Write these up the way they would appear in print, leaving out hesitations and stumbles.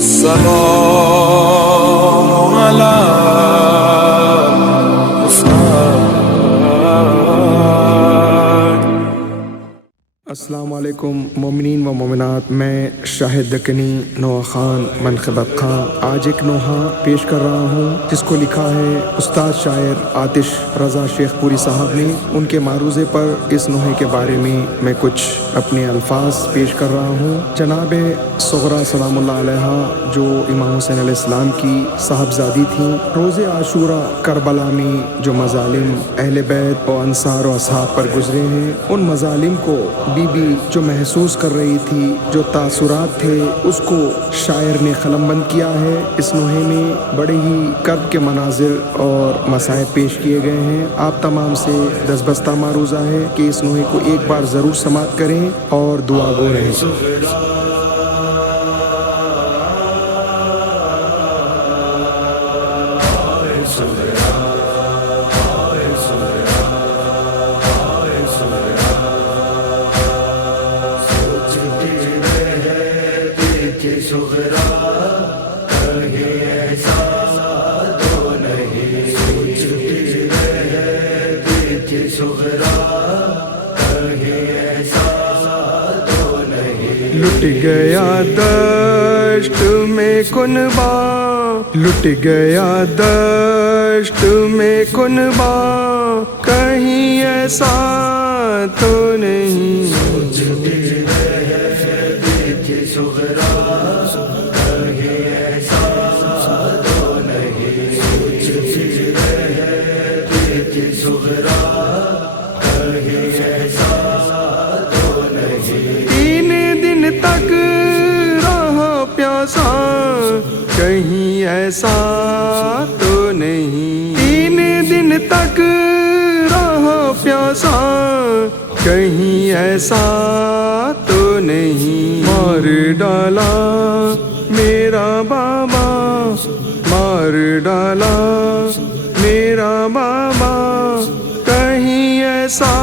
السلام على السلام علیکم مومنین و مومنات، میں شاہد دکنی نوح خان منقبت خان آج ایک نوحہ پیش کر رہا ہوں جس کو لکھا ہے استاد شاعر آتش رضا شیخ پوری صاحب نے۔ ان کے معروضے پر اس نوحے کے بارے میں کچھ اپنے الفاظ پیش کر رہا ہوں۔ جناب صغرا سلام اللہ علیہ جو امام حسین علیہ السلام کی صاحبزادی تھیں، روز عاشورہ کربلا میں جو مظالم اہل بیت و انصار و اصحاب پر گزرے ہیں، ان مظالم کو بی بی جو محسوس کر رہی تھی، جو تاثرات تھے، اس کو شاعر نے قلم بند کیا ہے۔ اس نوحے میں بڑے ہی کرب کے مناظر اور مصائب پیش کیے گئے ہیں۔ آپ تمام سے دستبستہ معروضہ ہے کہ اس نوحے کو ایک بار ضرور سماعت کریں اور دعا گو رہیں۔ لٹ گیا دشت میں کنبا، لٹ گیا دشت میں کنبا، کہیں ایسا تو نہیں۔ تک رہا پیاسا، کہیں ایسا تو نہیں۔ 3 دن تک رہا پیاسا، کہیں ایسا تو نہیں۔ مار ڈالا میرا بابا، مار ڈالا میرا بابا، کہیں ایسا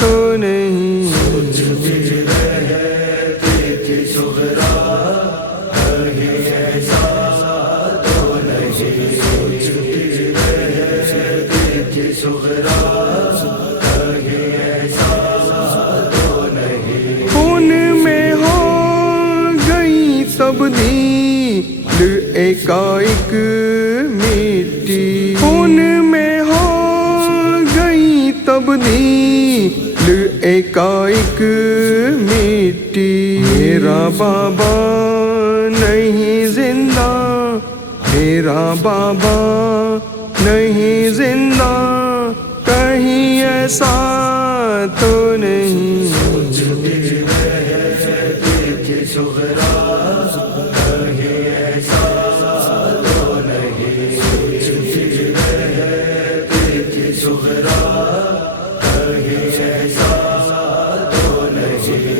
تو نہیں۔ خون میں ہو گئی تبدیل ایک مٹی، خون میں ہو گئی تبدیل ایک مٹی۔ میرا بابا نہیں زندہ، میرا بابا نہیں زندہ، کہیں ایسا تو نہیں۔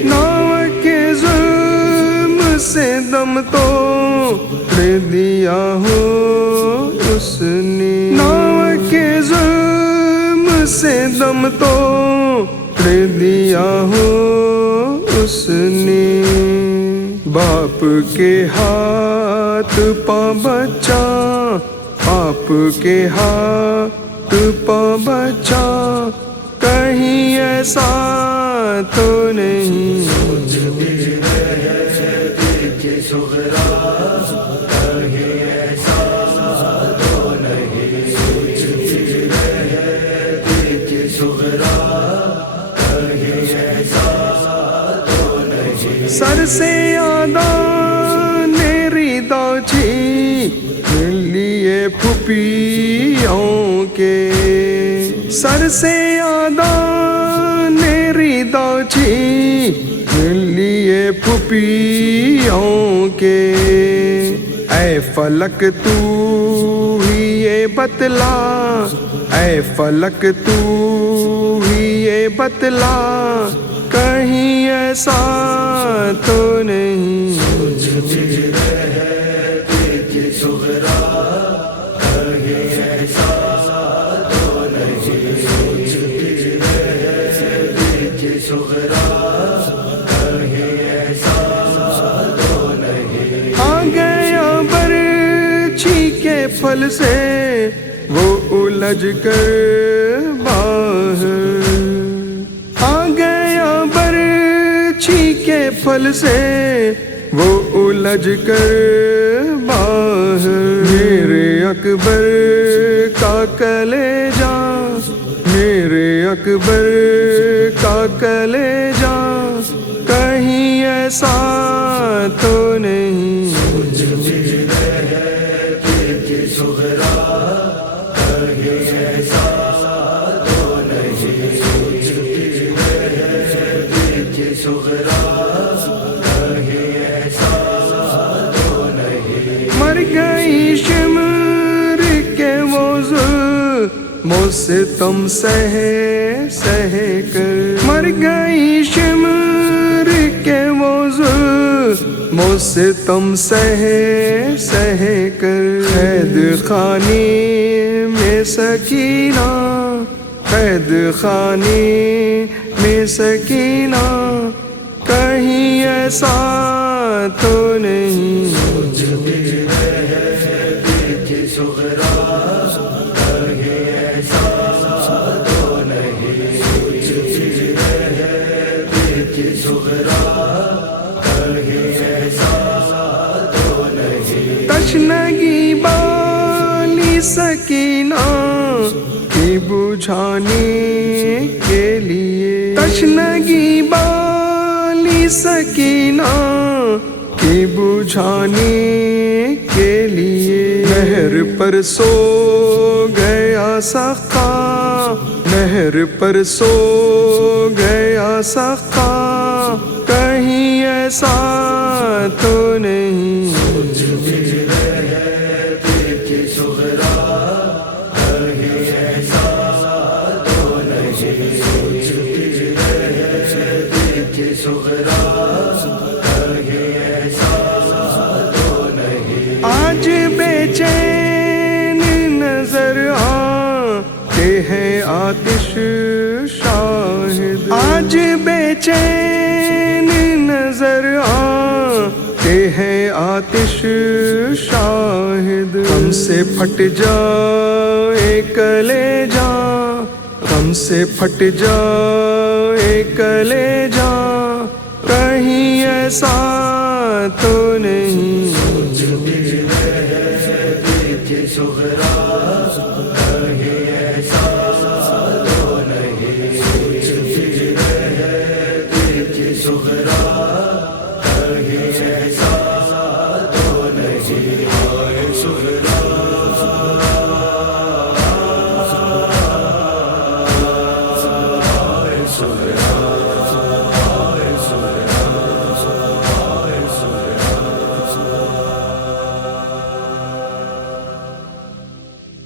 ناو کے ظلم سے دم توڑ دیا ہو اس نے، ناو کے ظلم سے دم توڑ دیا ہو اس نے۔ باپ کے ہاتھ پا بچہ، باپ کے ہاتھ پا بچہ، کہیں ایسا تو نہیں۔ سر سے یاداں ریدا چھین لیے پھوپھیوں کے، سر سے یاداں ریدا چھین لیے پھوپھیوں کے۔ اے فلک تو ہی یہ بتلا، اے فلک تو ہی یہ بتلا، کہیں ایسا تو نہیں۔ پھل سے وہ الجھ کر باہر آ گیا، برچھی کے پھل سے وہ الجھ کر باہر۔ میرے اکبر کا کلیجہ، میرے اکبر کا کلیجہ، کہیں ایسا تو نہیں مر گئی شمر کے ظلم و ستم سہے سہے کر، مر گئی شمر کے ظلم و ستم سہے سہے کر۔ قید خانے میں سکینہ، قید خانے میں سکینہ، کہیں ایسا تو نہیں تشنگی بالی سکینہ کی بجھانے کے لیے، تشنگی بالی سکینہ کی بجھانے کے لیے، نہر پر سو گیا سقا، نہر پر سو گیا سقا، کہیں ایسا تو نہیں آج بے چین نظر آتے ہیں آتش شاہد، آج بے چین نظر آتے ہیں آتش شاہد، غم سے پھٹ جائے کلیجہ، غم سے پھٹ جائے کلیجہ، کہیں ایسا تو نہیں صغرا